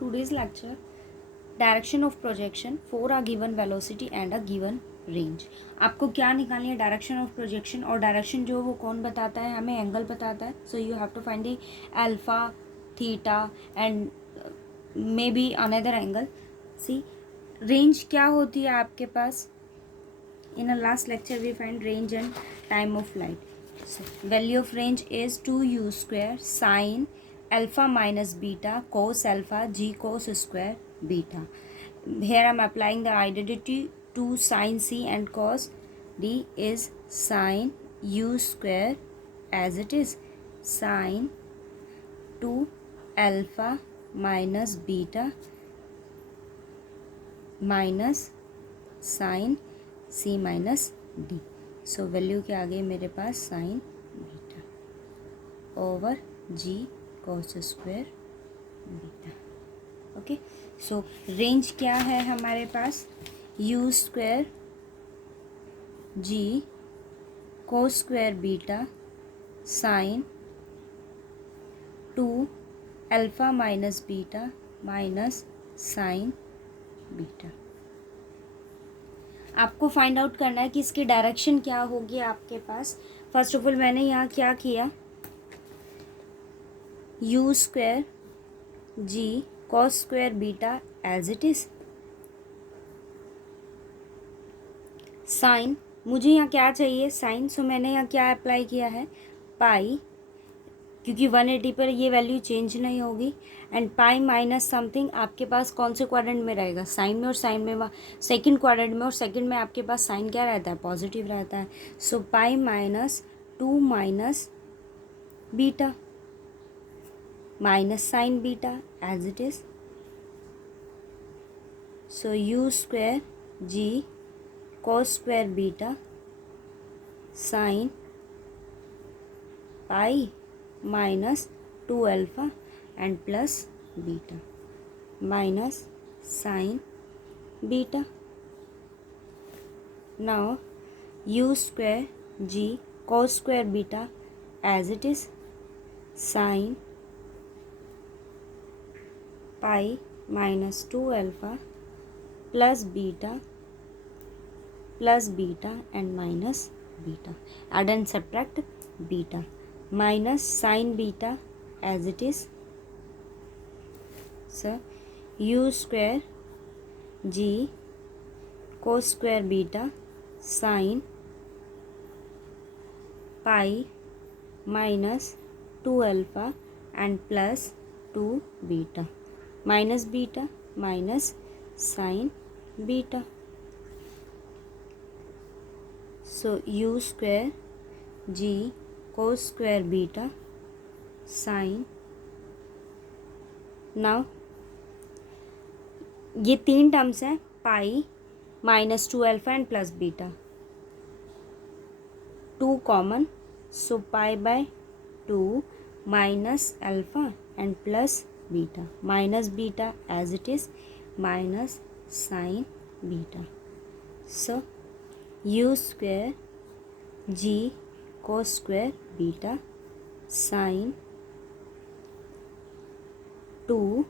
today's lecture, direction of projection for a given velocity and a given range. आपको क्या निकालनी है? Direction of projection, और direction जो वो कौन बताता है? हमें एंगल बताता है। So you have to find the alpha, theta and maybe another angle. See range क्या होती है आपके पास? In a last lecture we find range and time of light. Value of range is 2u square sin alpha minus beta cos alpha g cos square beta. Here I am applying the identity to sin c and cos d is sin u square as it is sin 2 alpha minus beta minus sin c minus d. So value क्या आ गई मेरे पास? Sine beta over g cos square beta. Okay, so range क्या है हमारे पास? U square g cos square beta sine 2 alpha minus beta minus sine beta. आपको फाइंड आउट करना है कि इसकी डायरेक्शन क्या होगी आपके पास। फर्स्ट ऑफ ऑल मैंने यहाँ क्या किया? U square g cos square beta as it is sine, मुझे यहाँ क्या चाहिए? साइन। सो मैंने यहाँ क्या अप्लाई किया है? पाई, क्योंकि 180 पर ये वैल्यू चेंज नहीं होगी, एंड पाई माइनस समथिंग आपके पास कौन से क्वाड्रेंट में रहेगा? साइन में, और साइन में सेकंड क्वाड्रेंट में, और सेकंड में आपके पास साइन क्या रहता है? पॉजिटिव रहता है। So pi minus 2 minus beta minus sine beta as it is. So u square g cos square beta sine pi minus 2 alpha and plus beta minus sin beta. Now u square g cos square beta as it is sin pi minus 2 alpha plus beta and minus beta. Add and subtract beta minus sin beta as it is. So u square g cos square beta sin pi minus 2 alpha and plus 2 beta minus sin beta. So u square g cos square beta sin, now ये तीन terms हैं, pi minus 2 alpha and plus beta, 2 common, so pi by 2 minus alpha and plus beta minus beta as it is minus sine beta. So u square g cos square beta sine 2,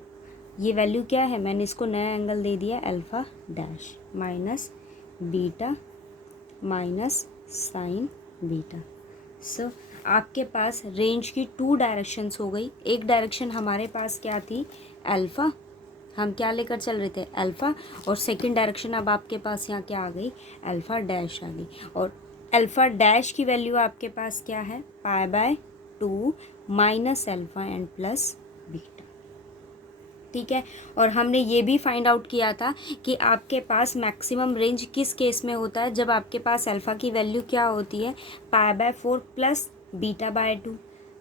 ये value क्या है? मैंने इसको नया angle दे दिया alpha dash minus beta minus sine beta. So आपके पास रेंज की 2 डायरेक्शंस हो गई. एक डायरेक्शन हमारे पास क्या थी? अल्फ़ा, हम क्या लेकर चल रहे थे? अल्फ़ा. और सेकंड डायरेक्शन अब आपके पास यहाँ क्या आ गई? अल्फ़ा डैश आ गई. और अल्फ़ा डैश की वैल्यू आपके पास क्या है? पाई by 2 minus alpha and plus beta. ठीक है. और हमने ये भी फाइंड आउट किया था कि आपके पास मैक्सिमम रेंज किस केस में होता है? जब आपके पास अल्फ़ा की वैल्यू क्या होती है? Pi by 4 plus beta by 2,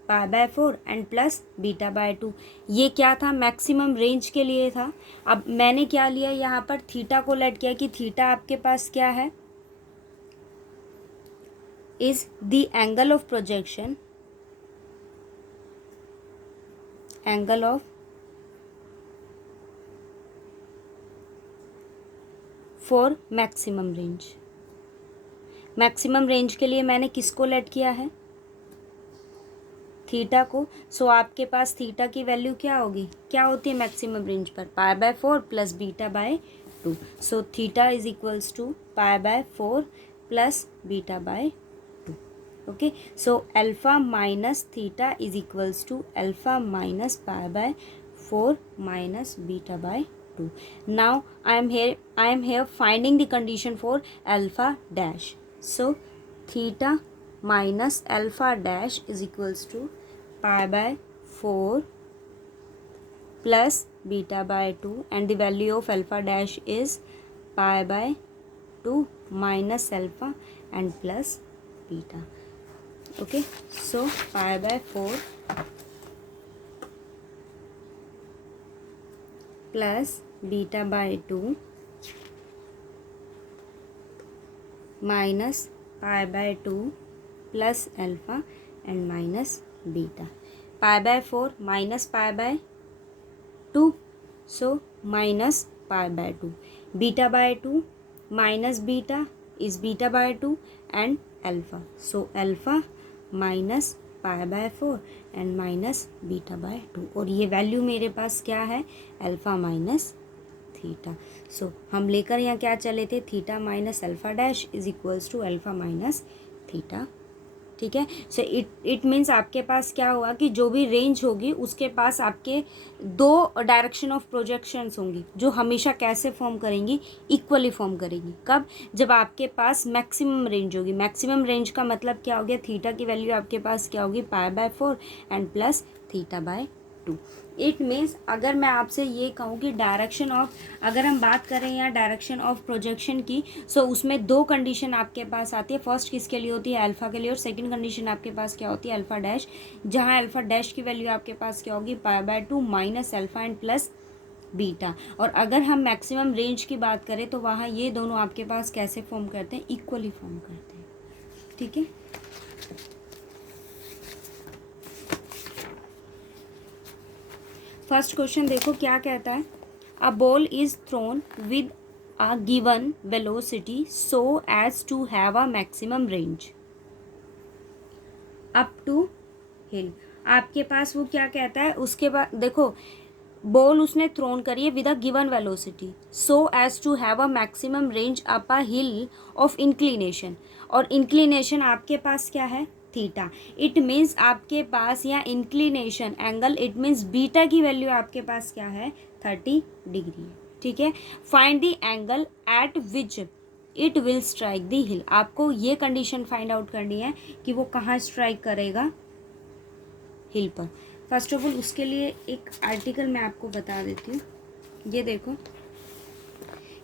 pi by 4 and plus beta by 2. ये क्या था? मैक्सिमम रेंज के लिए था. अब मैंने क्या लिया यहाँ पर? थीटा को लेट किया कि थीटा आपके पास क्या है? is the angle of projection, angle of for maximum range. Maximum range के लिए मैंने किसको लेट किया है? थीटा को, सो आपके पास थीटा की वैल्यू क्या होगी, क्या होती है मैक्सिमम रेंज पर, π/4 plus β/2। So theta is equals to π/4 plus β/2। Okay, so alpha minus theta is equals to alpha minus π/4 minus β/2। Now I am here finding the condition for alpha dash. So theta minus alpha dash is equals to π/4 plus β/2, and the value of alpha dash is π/2 minus alpha and plus beta. Okay, so π/4 plus β/2 minus π/2 plus alpha and minus beta. π/4 minus π/2, so minus π/2. β/2 minus beta is β/2 and alpha, so alpha minus π/4 and minus β/2, और ये value मेरे पास क्या है, alpha minus theta. सो हम लेकर यहाँ क्या चले थे, theta minus alpha dash is equals to alpha minus theta. ठीक है, सो इट मीन्स आपके पास क्या हुआ कि जो भी रेंज होगी उसके पास आपके दो डायरेक्शन ऑफ प्रोजेक्शंस होंगी जो हमेशा कैसे फॉर्म करेंगी, इक्वली फॉर्म करेंगी। कब, जब आपके पास मैक्सिमम रेंज होगी। मैक्सिमम रेंज का मतलब क्या हो गया, थीटा की वैल्यू आपके पास क्या होगी, π/4 एंड प्लस θ/2। इट मीन्स अगर मैं आपसे ये कहूँ कि डायरेक्शन ऑफ, अगर हम बात करें यहाँ डायरेक्शन ऑफ प्रोजेक्शन की, सो उसमें दो कंडीशन आपके पास आती है। फर्स्ट किसके लिए होती है, अल्फ़ा के लिए, और सेकंड कंडीशन आपके पास क्या होती है, अल्फ़ा डैश, जहाँ अल्फ़ा डैश की वैल्यू आपके पास क्या होगी, π/2 minus alpha and plus beta. और अगर हम मैक्सिमम रेंज की बात करें तो वहाँ ये दोनों आपके पास कैसे फॉर्म करते हैं, इक्वली फॉर्म करते हैं। ठीक है, फर्स्ट क्वेश्चन देखो क्या कहता है, a ball is thrown with a given velocity so as to have a maximum range up to hill. आपके पास वो क्या कहता है, उसके बाद देखो बॉल उसने थ्रोन करी है with a given velocity so as to have a maximum range up a hill of inclination, और इंक्लिनेशन आपके पास क्या है, थीटा। इट मीन्स आपके पास या inclination angle, it means beta की वैल्यू आपके पास क्या है, 30 डिग्री है। ठीक है, find the angle at which it will strike the hill. आपको ये कंडीशन फाइंड आउट करनी है कि वो कहाँ स्ट्राइक करेगा, हिल पर। फर्स्ट ऑफ ऑल उसके लिए एक आर्टिकल मैं आपको बता देती हूँ। ये देखो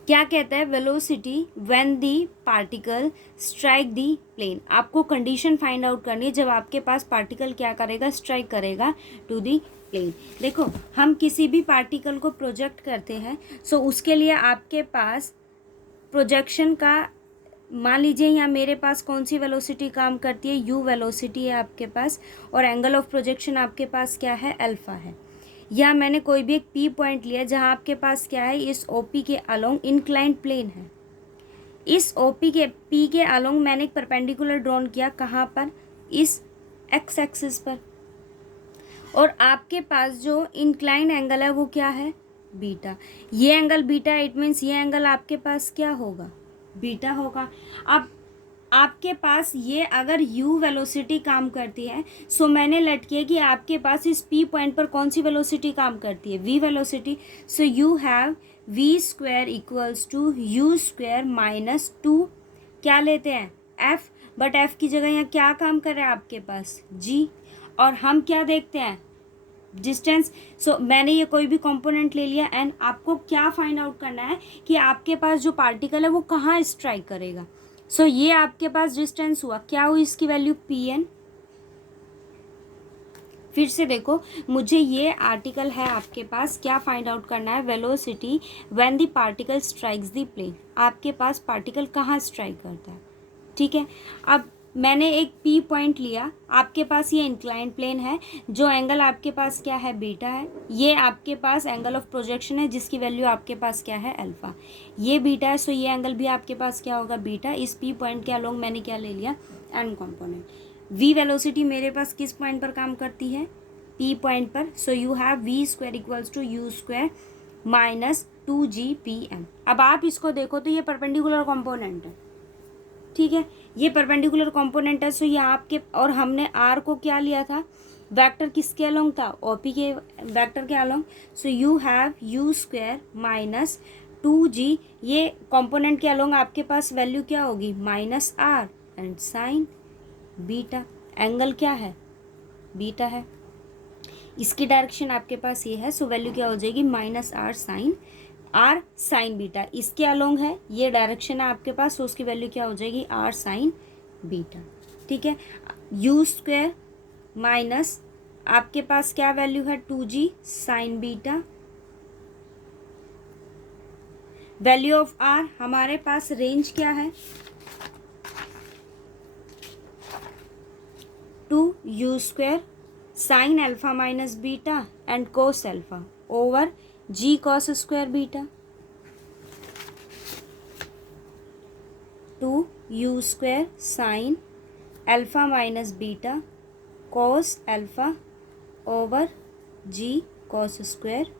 क्या कहता है, velocity when the particle strike the plane. आपको कंडीशन फाइंड आउट करनी है जब आपके पास पार्टिकल क्या करेगा, स्ट्राइक करेगा टू दी प्लेन। देखो हम किसी भी पार्टिकल को प्रोजेक्ट करते हैं, सो उसके लिए आपके पास प्रोजेक्शन का, मान लीजिए यहाँ मेरे पास कौन सी वेलोसिटी काम करती है, u वेलोसिटी है आपके पास, और एंगल ऑफ प्रोजेक्शन आपके पास क्या है, अल्फ़ा है। या मैंने कोई भी एक P पॉइंट लिया जहाँ आपके पास क्या है, इस OP के अलोंग इंक्लाइंड प्लेन है। इस OP के P के अलोंग मैंने एक परपेंडिकुलर ड्रॉन किया, कहाँ पर, इस x एक्सिस पर, और आपके पास जो इंक्लाइंड एंगल है वो क्या है, बीटा। ये एंगल बीटा, इट मीन्स ये एंगल आपके पास क्या होगा, बीटा होगा। अब आपके पास ये अगर u वेलोसिटी काम करती है, सो मैंने लेट किया कि आपके पास इस P पॉइंट पर कौन सी वेलोसिटी काम करती है, v velocity. So you have v square equals to u square minus 2, क्या लेते हैं, f, बट f की जगह यहाँ क्या काम कर रहा है आपके पास, g, और हम क्या देखते हैं, डिस्टेंस। सो मैंने ये कोई भी कंपोनेंट ले लिया, एंड आपको क्या फाइंड आउट करना है कि आपके पास जो पार्टिकल है वो कहाँ स्ट्राइक करेगा। सो ये आपके पास डिस्टेंस हुआ, क्या हुई इसकी वैल्यू, pn। फिर से देखो, मुझे ये आर्टिकल है आपके पास, क्या फाइंड आउट करना है, velocity when the particle strikes the plane. आपके पास पार्टिकल कहाँ स्ट्राइक करता है, ठीक है। अब मैंने एक P पॉइंट लिया, आपके पास ये इंक्लाइंड प्लेन है, जो एंगल आपके पास क्या है, बीटा है। ये आपके पास एंगल ऑफ प्रोजेक्शन है जिसकी वैल्यू आपके पास क्या है, अल्फा। ये बीटा है, सो ये एंगल भी आपके पास क्या होगा, बीटा। इस P पॉइंट के अलोंग मैंने क्या ले लिया, एन कंपोनेंट। v वेलोसिटी मेरे पास किस पॉइंट पर काम करती है, p पॉइंट पर. So you have v square equals to u square minus 2gpm. अब आप इसको देखो तो ये परपेंडिकुलर कंपोनेंट है, ठीक है, ये परपेंडिकुलर कंपोनेंट है. सो ये आपके, और हमने r को क्या लिया था, वेक्टर किसके अलोंग था, OP के वेक्टर के along. So you have u square minus 2g, ये कंपोनेंट के अलोंग आपके पास वैल्यू क्या होगी, minus r and sign beta. Angle क्या है, बीटा है. इसकी डायरेक्शन आपके पास ये है. सो वैल्यू क्या हो जाएगी, माइनस r साइन बीटा. इसके अलोंग है, ये डायरेक्शन है आपके पास. तो उसकी वैल्यू क्या हो जाएगी, r साइन बीटा. ठीक है. u स्क्वायर माइनस आपके पास क्या वैल्यू है, 2g sign beta. Value of r हमारे पास रेंज क्या है, 2u square sine alpha minus beta and cos alpha over g cos square beta. 2u square sine alpha minus beta cos alpha over g cos square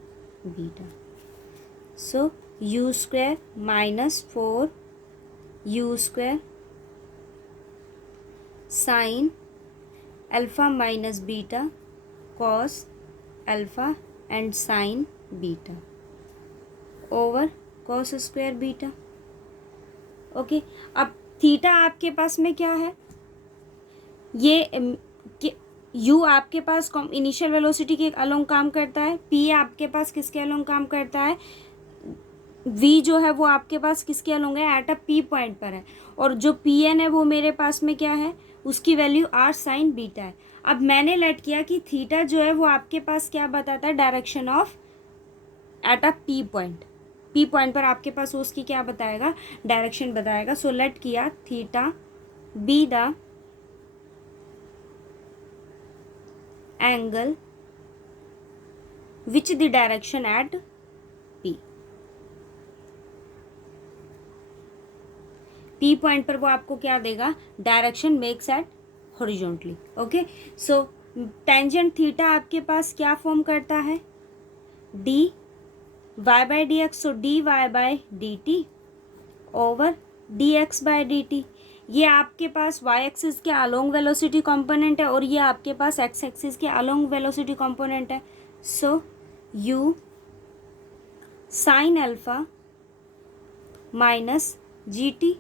beta. So u square minus 4u square sine alpha minus beta cos alpha and sign beta over cos square beta. Okay. अब theta आपके पास में क्या है, ये u आपके पास initial velocity के along काम करता है, p आपके पास किसके अलोंग काम करता है, v जो है वो आपके पास किसके अलोंग है, एट अ p पॉइंट पर है. और जो pn है वो मेरे पास में क्या है, उसकी वैल्यू r साइन बीटा है. अब मैंने लेट किया कि थीटा जो है वो आपके पास क्या बताता है, direction of at a p point. p point पर आपके पास उसकी क्या बताएगा, डायरेक्शन बताएगा. सो लेट किया theta be the angle which the direction at p point पर वो आपको क्या देगा, direction makes at horizontally. Okay. So tangent theta आपके पास क्या फॉर्म करता है, dy by d x. So dy by d t over dx by d t. ये आपके पास y एक्सिस के अलोंग वेलोसिटी कंपोनेंट है और ये आपके पास x एक्सिस के अलोंग वेलोसिटी कंपोनेंट है. So u sine alpha minus g t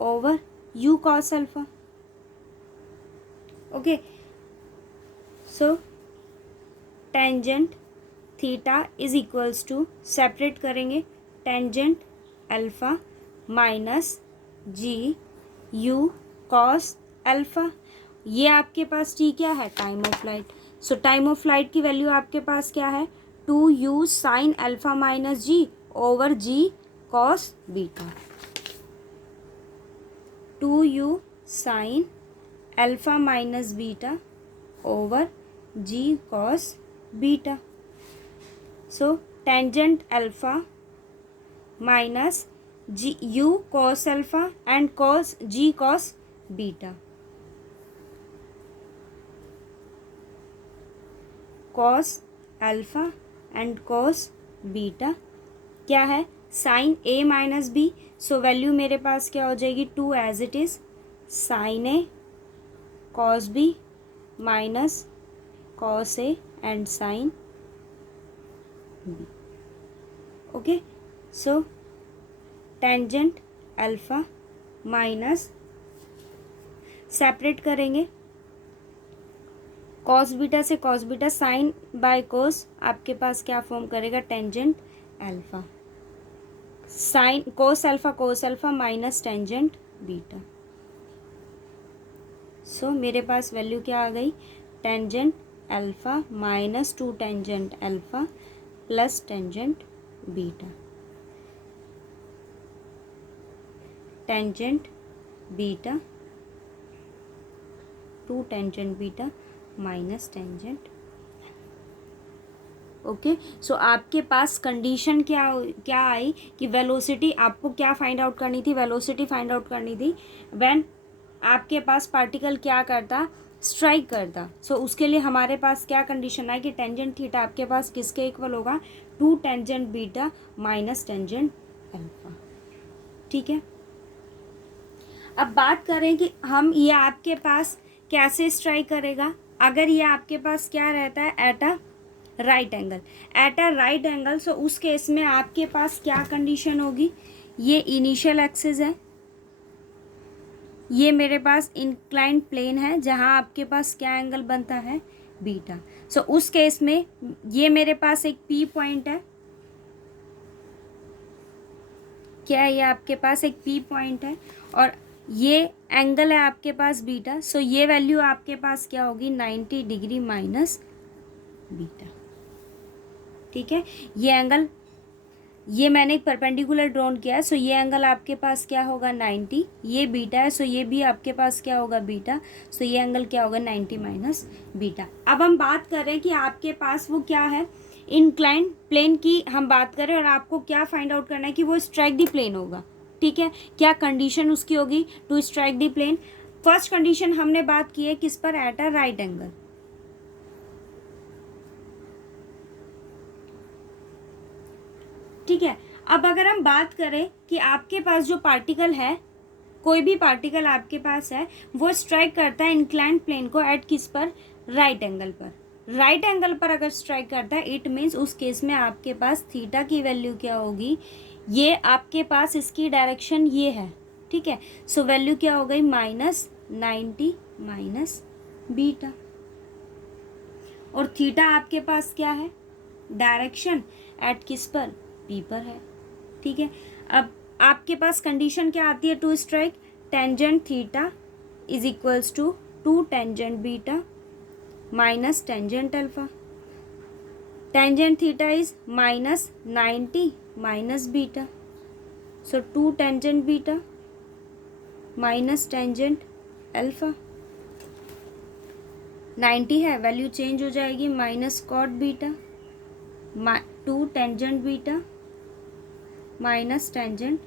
over u cos alpha. Okay. So tangent theta is equals to, separate करेंगे, tangent alpha minus g u cos alpha. ये आपके पास t क्या है, time of light. So time of light की value आपके पास क्या है, 2u sine alpha minus g over g cos beta. 2u sine alpha minus beta over g cos beta. So tangent alpha minus g u cos alpha and cos g cos beta. Cos alpha and cos beta क्या है, sine a minus b. So value मेरे पास क्या हो जाएगी, 2 as it is sine a cos b minus cos a and sine b. Okay. So tangent alpha minus, separate करेंगे, cos beta से cos beta, sine by cos आपके पास क्या फॉर्म करेगा, tangent alpha. Sine cos alpha minus tangent beta. So मेरे पास value क्या आ गई, tangent alpha minus 2 tangent alpha plus tangent beta. Tangent beta 2 tangent beta minus tangent. Okay. So आपके पास कंडीशन क्या आई कि वेलोसिटी आपको क्या फाइंड आउट करनी थी, वेलोसिटी फाइंड आउट करनी थी व्हेन आपके पास पार्टिकल क्या करता, स्ट्राइक करता। सो उसके लिए हमारे पास क्या कंडीशन है कि टेंजेंट थीटा आपके पास किसके इक्वल होगा, 2 tangent beta minus tangent alpha. ठीक है, अब बात करें कि हम ये आपके पास कैसे स्ट्राइक करेगा। अगर ये आपके पास क्या रहता है, at a right angle, at a right angle, so उस केस में आपके पास क्या कंडीशन होगी, ये इनिशियल एक्सिस है, ये मेरे पास इंक्लाइंड प्लेन है जहाँ आपके पास क्या एंगल बनता है, बीटा। सो उस केस में ये मेरे पास एक पी पॉइंट है, क्या है, ये आपके पास एक पी पॉइंट है और ये एंगल है आपके पास बीटा। सो ये वैल्यू आपके पास क्या होगी, 90 डिग्री माइनस बीटा। ठीक है, ये एंगल, ये मैंने एक परपेंडिकुलर ड्रॉन किया है। सो ये एंगल आपके पास क्या होगा, 90, ये बीटा है, सो ये भी आपके पास क्या होगा, बीटा। सो ये एंगल क्या होगा, 90 माइनस बीटा। अब हम बात करें कि आपके पास वो क्या है, इंक्लाइंड प्लेन की हम बात करें और आपको क्या फाइंड आउट करना है कि वो स्ट्राइक द प्लेन होगा। ठीक है, क्या कंडीशन उसकी होगी, to strike the plane. First condition हमने बात की है किस पर, एट अ राइट एंगल। ठीक है, अब अगर हम बात करें कि आपके पास जो पार्टिकल है, कोई भी पार्टिकल आपके पास है, वो स्ट्राइक करता है इंक्लाइंड प्लेन को एट किस पर, राइट एंगल पर। राइट एंगल पर अगर स्ट्राइक करता है, इट मीन्स उस केस में आपके पास थीटा की वैल्यू क्या होगी, ये आपके पास इसकी डायरेक्शन ये है। ठीक है, सो वैल्यू क्या हो गई, -90 माइनस बीटा। और थीटा आपके पास क्या है, डायरेक्शन एट किस पर, पी पर है। ठीक है, अब आपके पास कंडीशन क्या आती है, to strike, tangent theta is equals to 2 tangent beta minus tangent alpha. Tangent theta is -90 minus beta, so 2 tangent beta minus tangent alpha. 90 है, वैल्यू चेंज हो जाएगी, minus cot beta, 2 tangent beta minus tangent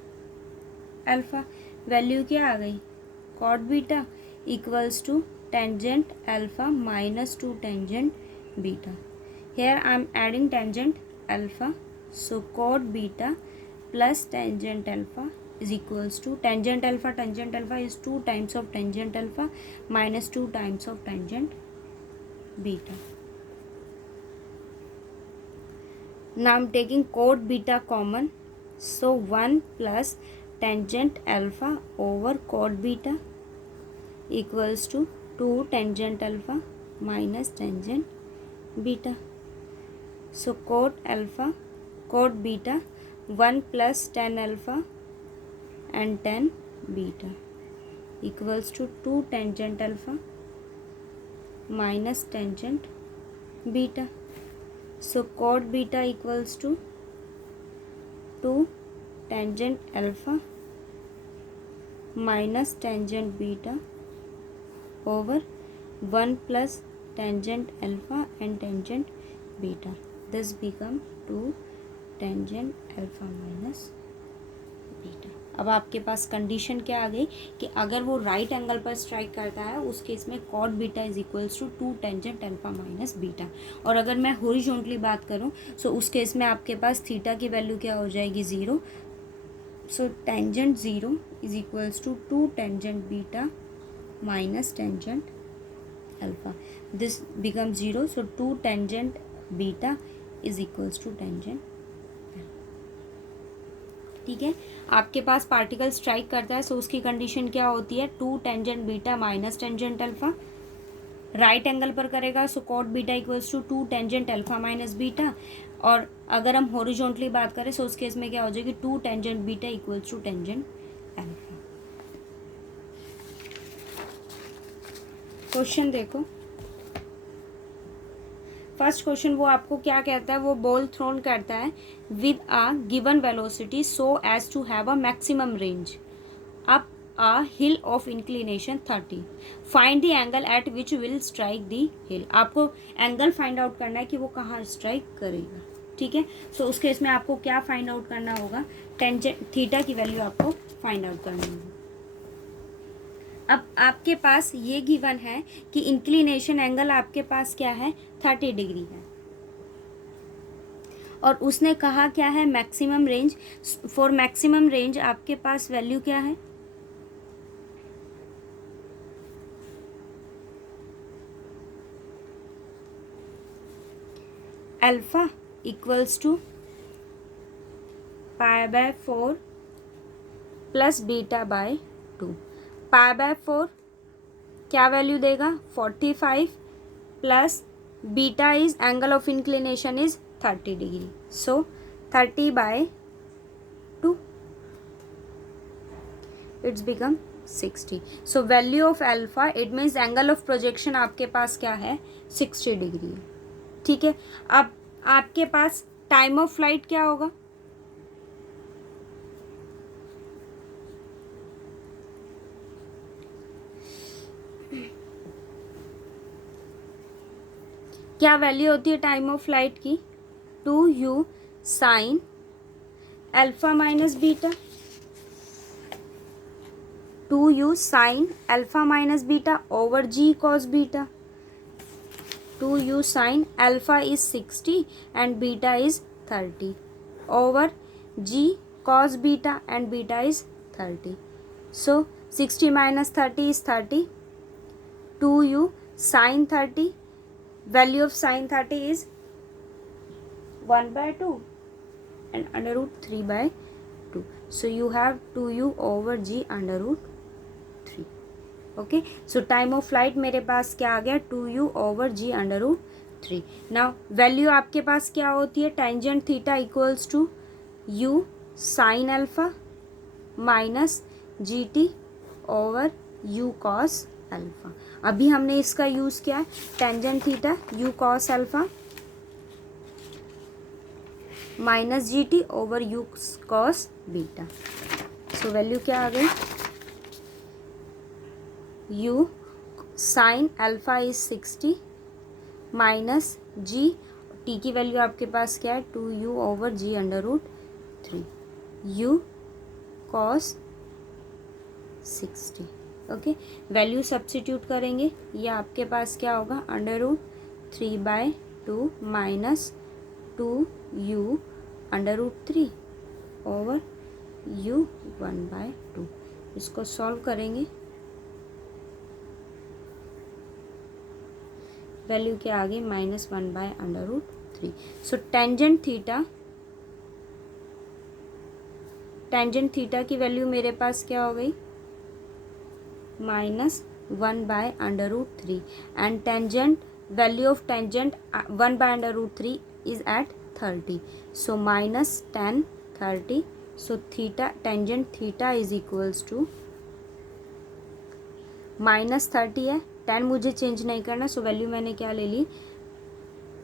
alpha. Value क्या आ गई, cot beta equals to tangent alpha minus 2 tangent beta. Here I am adding tangent alpha, so cot beta plus tangent alpha is equals to tangent alpha is 2 times of tangent alpha minus 2 times of tangent beta. Now I'm taking cot beta common, so 1 plus tangent alpha over cot beta equals to 2 tangent alpha minus tangent beta. So cot beta 1 plus tan alpha and tan beta equals to 2 tangent alpha minus tangent beta. So cot beta equals to 2 tangent alpha minus tangent beta over 1 plus tangent alpha and tangent beta. This become 2 tangent alpha minus beta. अब आपके पास condition क्या आ गई कि अगर वो right angle पर स्ट्राइक करता है, उस केस में cot beta is equals to 2 tangent alpha minus beta. और अगर मैं हॉरिजॉन्टली बात करूं, सो उस केस में आपके पास थीटा की वैल्यू क्या हो जाएगी, 0। So tangent 0 is equals to 2 tangent beta minus tangent alpha. This become 0, so 2 tangent beta is equals to tangent. ठीक है, आपके पास पार्टिकल स्ट्राइक करता है, सो उसकी कंडीशन क्या होती है, 2 tangent beta minus tangent alpha. Right angle पर करेगा, so cot beta equals to 2 tangent alpha minus beta. और अगर हम हॉरिजॉन्टली बात करें, सो उस केस में क्या हो जाएगी, 2 tangent beta equals to tangent alpha. Question देखो, फर्स्ट क्वेश्चन वो आपको क्या कहता है, वो बॉल थ्रोन करता है with a given velocity so as to have a maximum range up a hill of inclination 30। Find the angle at which will strike the hill. आपको एंगल फाइंड आउट करना है कि वो कहाँ स्ट्राइक करेगा। ठीक है, सो उस केस में आपको क्या फाइंड आउट करना होगा, टेंजेंट थीटा की वैल्यू आपको फाइंड आउट करनी होगी। अब आपके पास ये गिवन है कि इंक्लिनेशन एंगल आपके पास क्या है, 30 डिग्री है, और उसने कहा क्या है, maximum range. For maximum range आपके पास वैल्यू क्या है, अल्फा इक्वल्स टू π/4 प्लस β/2। π/4 क्या वैल्यू देगा, 45 plus beta is angle of inclination is 30 degree, so 30/2 it's become 60। So value of alpha, it means angle of projection आपके पास क्या है, 60 degree है। ठीक है, अब आपके पास टाइम ऑफ फ्लाइट क्या होगा, क्या वैल्यू होती है टाइम ऑफ फ्लाइट की, 2u sine alpha minus beta, 2u sine alpha minus beta over g cos beta. 2u sine alpha is 60 and beta is 30 over g cos beta and beta is 30। सो 60 minus 30 is 30, 2u sine 30, value of sin 30 is 1/2 and under root 3/2. So you have 2u over g under root 3. Okay, so time of flight मेरे पास क्या आ गया, 2u over g under root 3. Now value आपके पास क्या होती है, tangent theta equals to u sin alpha minus gt over u cos alpha. अभी हमने इसका यूज किया है, tangent theta u cos alpha minus g t over u cos beta. So value क्या आ गई, u sine alpha is 60 minus g, t की value आपके पास क्या है, 2u over g under root 3, u cos 60। Okay, value substitute करेंगे, ये आपके पास क्या होगा, under root 3/2 minus 2u under root 3 over u 1/2। इसको सॉल्व करेंगे, वैल्यू क्या आ गई, -1/√3। सो टेंजेंट थीटा की वैल्यू मेरे पास क्या हो गई, -1/√3 and tangent value of tangent 1/√3 is at 30, so minus tan 30, so theta tangent theta is equals to -30 है, tan मुझे चेंज नहीं करना, सो वैल्यू मैंने क्या ले ली,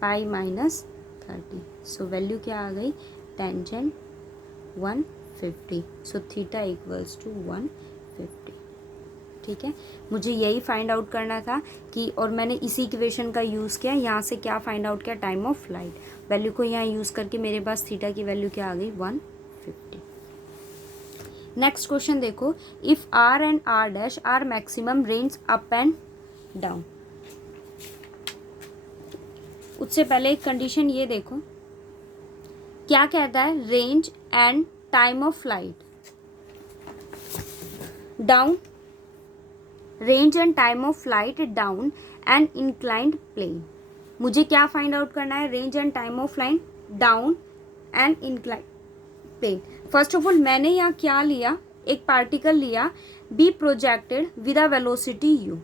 पाई -30, सो वैल्यू क्या आ गई, tangent 150, so theta equals to 150। ठीक है, मुझे यही फाइंड आउट करना था कि, और मैंने इसी इक्वेशन का यूज़ किया, यहाँ से क्या फाइंड आउट किया, टाइम ऑफ फ्लाइट, वैल्यू को यहाँ यूज़ करके मेरे पास थीटा की वैल्यू क्या आ गई, 150। नेक्स्ट क्वेश्चन देखो, if r and r dash r maximum range up and down. उससे पहले एक कंडीशन ये देखो, क्या कहता है, range and time of flight down, range and time of flight down and inclined plane. मुझे क्या फाइंड आउट करना है, range and time of flight down and inclined plane. First of all मैंने यहाँ क्या लिया, एक पार्टिकल लिया, be projected with a velocity u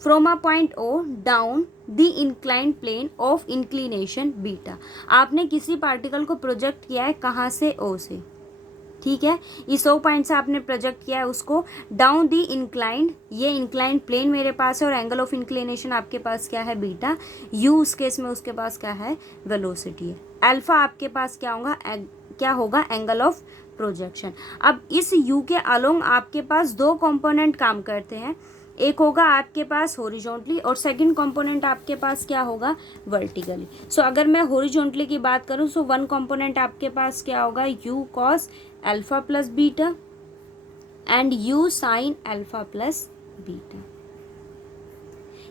from a point o down the inclined plane of inclination beta. आपने किसी पार्टिकल को project किया है, कहाँ से, o से। ठीक है, इस ओ पॉइंट से आपने प्रोजेक्ट किया है उसको डाउन दी इंक्लाइंड, ये इंक्लाइंड प्लेन मेरे पास है और एंगल ऑफ इंक्लिनेशन आपके पास क्या है, बीटा। यू उस केस में उसके पास क्या है, वेलोसिटी है। अल्फा आपके पास क्या होगा, एंगल ऑफ प्रोजेक्शन। अब इस यू के अलोंग आपके पास दो कंपोनेंट काम करते हैं, एक होगा आपके पास हॉरिजॉन्टली और सेकंड कंपोनेंट आपके पास क्या होगा, वर्टिकली। सो अगर मैं हॉरिजॉन्टली की बात करूं, सो वन कंपोनेंट आपके पास क्या होगा, you cos alpha plus beta and you sine alpha plus beta.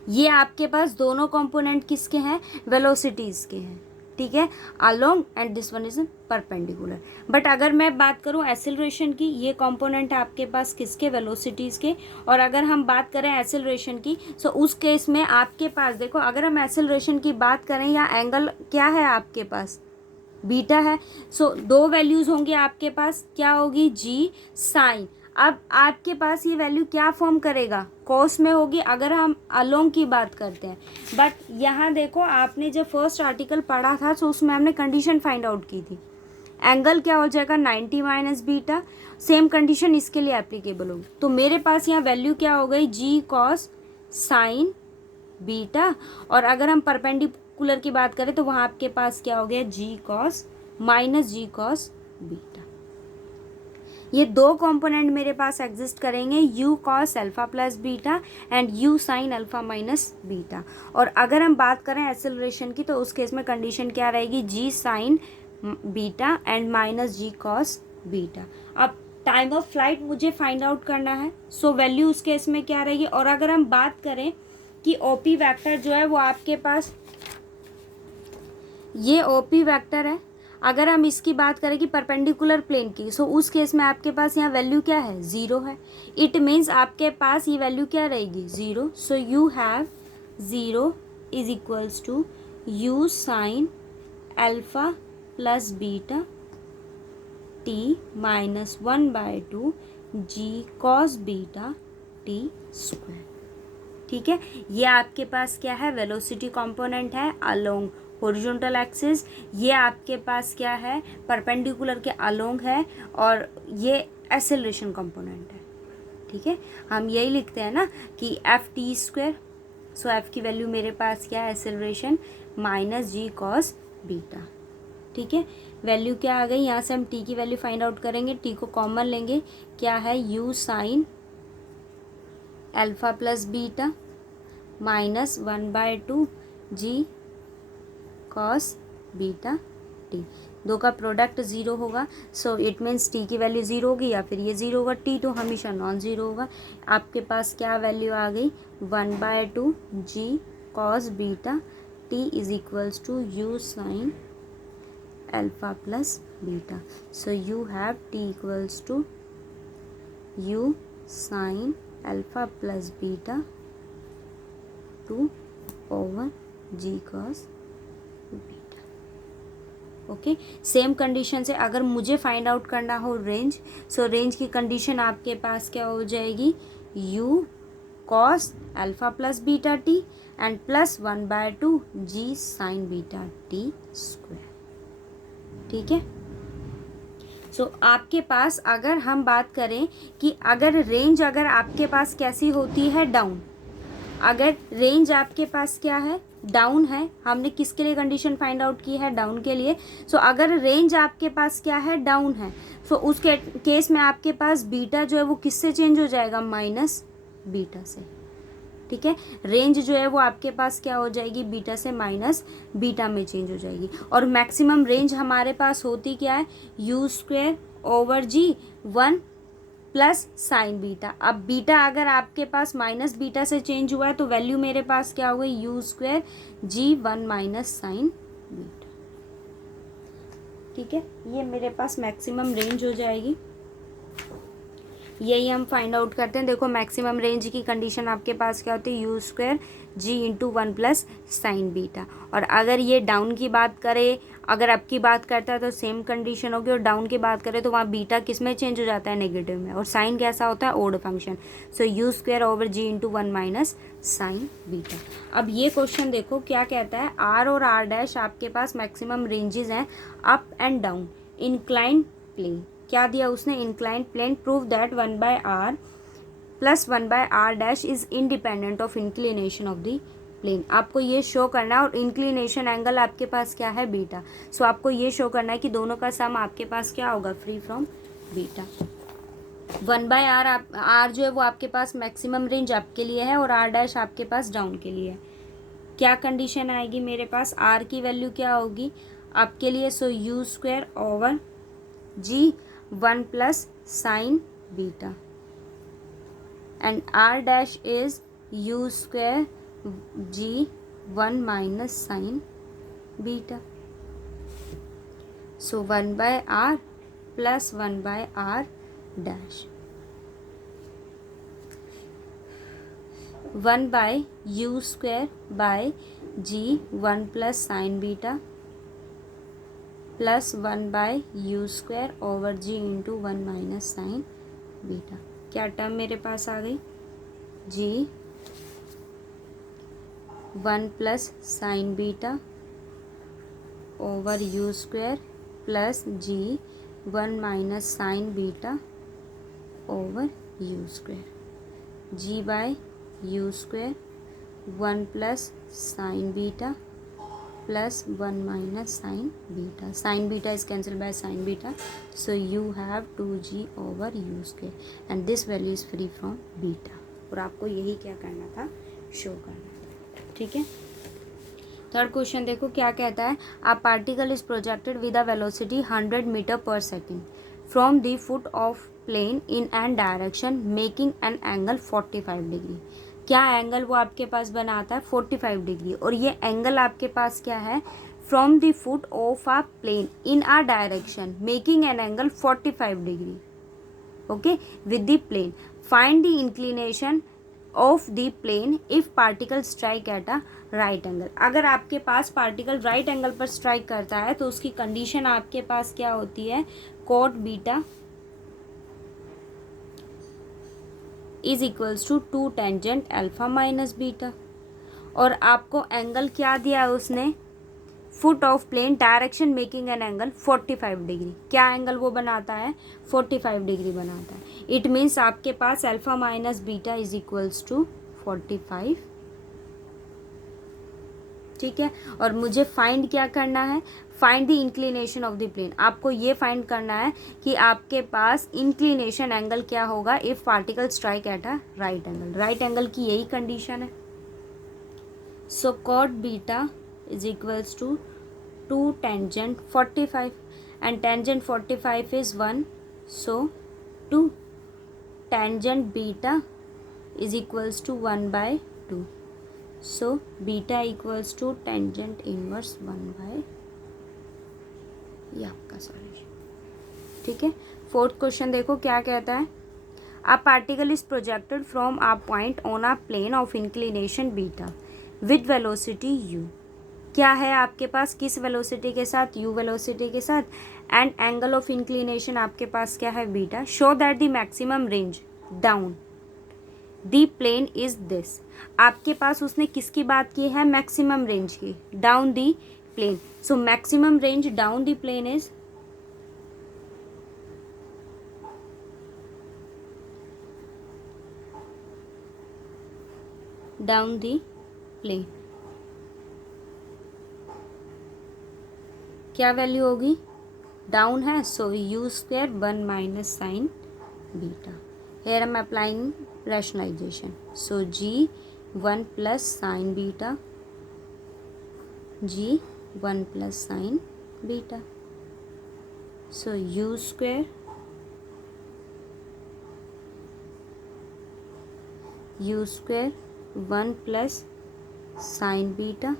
ये आपके पास दोनों कंपोनेंट किसके हैं, वेलोसिटीज के हैं, ठीक है, along and this one is perpendicular. But अगर मैं बात करूं एक्सेलरेशन की, ये कंपोनेंट आपके पास किसके, वेलोसिटीज के। और अगर हम बात करें एक्सेलरेशन की, सो उस केस में आपके पास देखो, अगर हम एक्सेलरेशन की बात करें, या एंगल क्या है आपके पास, बीटा है। सो दो वैल्यूज होंगी आपके पास, क्या होगी, जी साइन। अब आपके पास ये वैल्यू क्या फॉर्म करेगा, कॉस में होगी अगर हम अलोंग की बात करते हैं। बट यहाँ देखो, आपने जब फर्स्ट आर्टिकल पढ़ा था तो उसमें हमने कंडीशन फाइंड आउट की थी, एंगल क्या हो जाएगा 90 माइनस बीटा। सेम कंडीशन इसके लिए एप्लीकेबल होगी। तो मेरे पास यहाँ वैल्यू क्या हो गई, जी कॉस साइन बीटा। और अगर हम परपेंडिकुलर की बात करें तो वहाँ आपके पास क्या हो गया, जी कॉस माइनस जी कॉस बीटा। ये दो कंपोनेंट मेरे पास एग्जिस्ट करेंगे, u cos alpha plus beta and u sine alpha minus beta. और अगर हम बात करें एक्सेलरेशन की, तो उस केस में कंडीशन क्या रहेगी, g sine beta and minus g cos beta. अब टाइम ऑफ फ्लाइट मुझे फाइंड आउट करना है, सो वैल्यू उस केस में क्या रहेगी। और अगर हम बात करें कि OP वेक्टर जो है वो आपके पास, ये OP वेक्टर है, अगर हम इसकी बात करें कि परपेंडिकुलर प्लेन की, सो उस केस में आपके पास यहाँ वैल्यू क्या है, ज़ीरो है। इट मीन्स आपके पास ये वैल्यू क्या रहेगी, zero. So you have zero is equals to u sine alpha plus beta t minus 1/2 g cos beta t square, ठीक है। ये आपके पास क्या है, वेलोसिटी कंपोनेंट है अलोंग हॉरिजॉन्टल एक्सिस। ये आपके पास क्या है, परपेंडिकुलर के अलोंग है। और ये एक्सेलरेशन कंपोनेंट है, ठीक है। हम यही लिखते हैं ना कि एफ टी स्क्वायर। सो एफ की वैल्यू मेरे पास क्या है, एक्सेलरेशन माइनस जी कॉस बीटा, ठीक है। वैल्यू क्या आ गई, यहाँ से हम टी की वैल्यू फाइंड आउट करेंगे, टी को कॉमन लेंगे, क्या है, u sine alpha plus beta minus 1/2 g cos beta t. दो का प्रोडक्ट ज़ीरो होगा, सो इट मीन्स टी की वैल्यू ज़ीरो होगी या फिर ये ज़ीरो होगा। टी तो हमेशा नॉन ज़ीरो होगा। आपके पास क्या वैल्यू आ गई, 1/2 g cos beta t is equals to u sine alpha plus beta. So you have t equals to u sine alpha plus beta 2/g cos beta, okay. Same condition से अगर मुझे find out करना हो range, so range की condition आपके पास क्या हो जाएगी, u cos alpha plus beta t and plus 1/2 g sine beta t square, ठीक है। सो आपके पास अगर हम बात करें कि अगर रेंज अगर आपके पास कैसी होती है, डाउन, अगर रेंज आपके पास क्या है, डाउन है, हमने किसके लिए कंडीशन फाइंड आउट की है, डाउन के लिए। सो अगर रेंज आपके पास क्या है, डाउन है, सो उस केस में आपके पास बीटा जो है वो किससे चेंज हो जाएगा, माइनस बीटा से, ठीक है। रेंज जो है वो आपके पास क्या हो जाएगी, बीटा से माइनस बीटा में चेंज हो जाएगी। और मैक्सिमम रेंज हमारे पास होती क्या है, u square over g 1 plus sine beta. अब बीटा अगर आपके पास माइनस बीटा से चेंज हुआ है तो वैल्यू मेरे पास क्या हो गई, u square g 1 minus sine beta, ठीक है। ये मेरे पास मैक्सिमम रेंज हो जाएगी, यही हम फाइंड आउट करते हैं। देखो मैक्सिमम रेंज की कंडीशन आपके पास क्या होती है, u square g into 1 plus sine beta. और अगर ये डाउन की बात करें, अगर अप की बात करता है तो सेम कंडीशन होगी। और डाउन की बात करें तो वहाँ बीटा किस में चेंज हो जाता है, नेगेटिव में। और साइन कैसा होता है, odd function. So u square over g into 1 minus sine beta. अब ये क्वेश्चन देखो क्या कहता है, आर और आर डैश आपके पास मैक्सिमम रेंजेस हैं up and down inclined plane. क्या दिया उसने, inclined plane. Prove that 1/r plus 1/r dash is independent of inclination of the plane. आपको ये शो करना है, और इंक्लिनेशन एंगल आपके पास क्या है, बीटा। सो आपको ये शो करना है कि दोनों का सम आपके पास क्या होगा, free from beta. 1/r r जो है वो आपके पास मैक्सिमम रेंज आपके लिए है, और r डैश आपके पास डाउन के लिए है। क्या कंडीशन आएगी मेरे पास, r की वैल्यू क्या होगी आपके लिए, so u square over g 1 plus sine beta and r dash is u square g 1 minus sin beta. So 1 by r plus 1 by r dash. 1 by u square by g 1 plus sin beta plus 1 by u square over g into 1 minus sine beta. क्या term मेरे पास आ गई? g 1 plus sine beta over u square plus g 1 minus sine beta over u square. g by u square 1 plus sine beta plus 1 minus sin beta. Sin beta is cancelled by sin beta, so you have 2g over u square and this value is free from beta. और आपको यही क्या करना था, show करना था. ठीक है. थर्ड क्वेश्चन देखो क्या कहता है. A particle is projected with a velocity 100 metre पर second from the foot of plane in an direction making an angle 45 degree. क्या एंगल वो आपके पास बनाता है? 45 डिग्री. और ये एंगल आपके पास क्या है? From the foot of a plane in a direction making an angle 45 degree. Okay, with the plane. Find the inclination of the plane if particle strike at a right angle. अगर आपके पास particle right angle पर strike करता है तो उसकी condition आपके पास क्या होती है? Cot beta is equals to 2 tangent alpha minus beta. और आपको एंगल क्या दिया है उसने? Foot of plane direction making an angle 45 degree. क्या एंगल वो बनाता है? 45 डिग्री बनाता है. इट मीन्स आपके पास alpha minus beta is equals to 45. ठीक है. और मुझे फाइंड क्या करना है? Find the inclination of the plane. आपको ये फाइंड करना है कि आपके पास इंक्लिनेशन एंगल क्या होगा if particle strike at a right angle. Right angle की यही कंडीशन है. So cot beta is equals to 2 tangent 45 and tangent 45 is 1. So 2 tangent beta is equals to 1 by 2. So beta equals to tangent inverse 1 by. ये आपका solution. ठीक है. Fourth question देखो क्या कहता है. A particle is projected from a point on a plane of inclination beta with velocity u. क्या है आपके पास? किस वेलोसिटी के साथ? u वेलोसिटी के साथ. एंड एंगल ऑफ इंक्लिनेशन आपके पास क्या है? Beta. Show that the maximum range down the plane is this. आपके पास उसने किसकी बात की है? मैक्सिमम रेंज की. Down the plane. So maximum range down the plane is down the plane. क्या वैल्यू होगी? डाउन है, so u square 1 minus sine beta. Here I am applying rationalization. So g 1 plus sin beta, g 1 plus sin beta. So u square 1 plus sin beta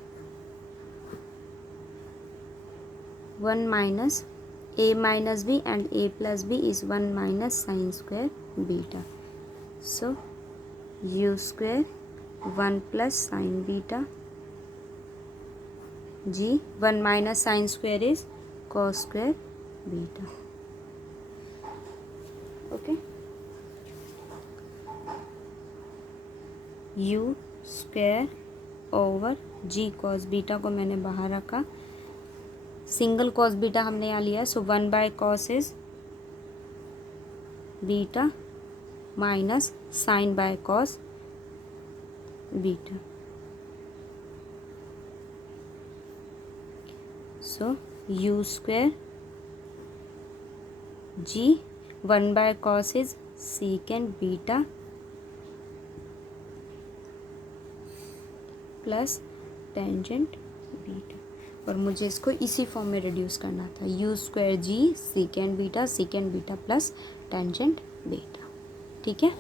1 minus a minus b and a plus b is 1 minus sin square beta. So u square 1 plus sin beta g 1 minus sin square is cos square beta. Okay. u square over g cos beta को मैंने बाहर रखा. Single cos beta हमने यहाँ लिया. So 1 by cos is beta minus sine by cos beta. So u square g 1 by cos is secant beta plus tangent beta. और मुझे इसको इसी फॉर्म में रिड्यूस करना था. u square g second beta plus tangent beta. ठीक है.